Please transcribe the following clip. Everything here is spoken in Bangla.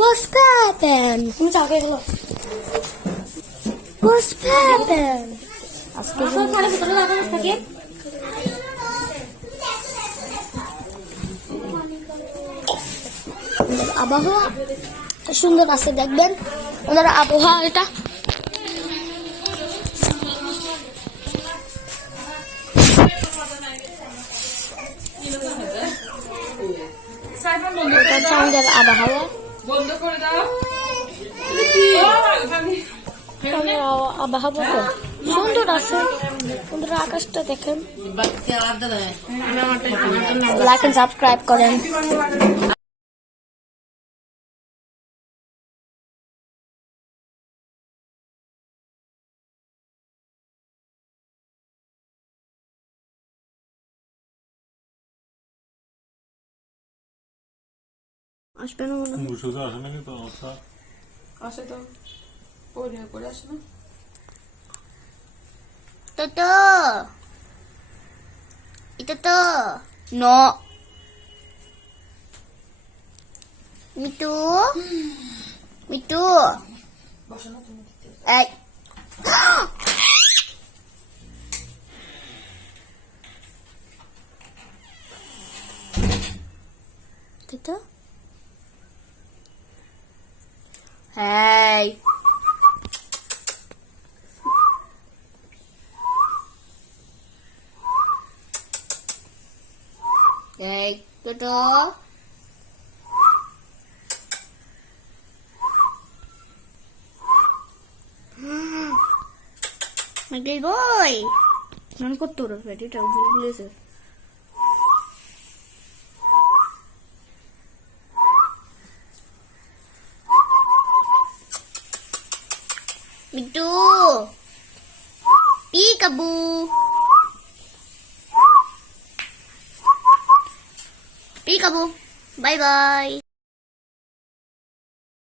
What's happened? তুমি চাও কে গেলো What's happened? আজকে আসল খালে ভিতরে লাগানো থাকে আবহাওয়া সুন্দর আছে দেখবেন ওনারা আবহাওয়া এটা আমাদের আবহাওয়া বন্ধ করে দাও আবহাওয়া তো সুন্দর আছে সুন্দর আকাশটা দেখেন লাইক এন্ড সাবস্ক্রাইব করেন আসবে না মনে হয় সোজা আসে নাকি তো অবস্থা আসে তো পরে আসে না Toto. Ito to. No. Mitu. Mitu. বসো না তুমি দিতে Ay. Toto. Hey. Hey, Toto. Michael boy. Nan ko turo pwede tayo buli sir. Mitu. Peekaboo. Peekaboo. Bye bye.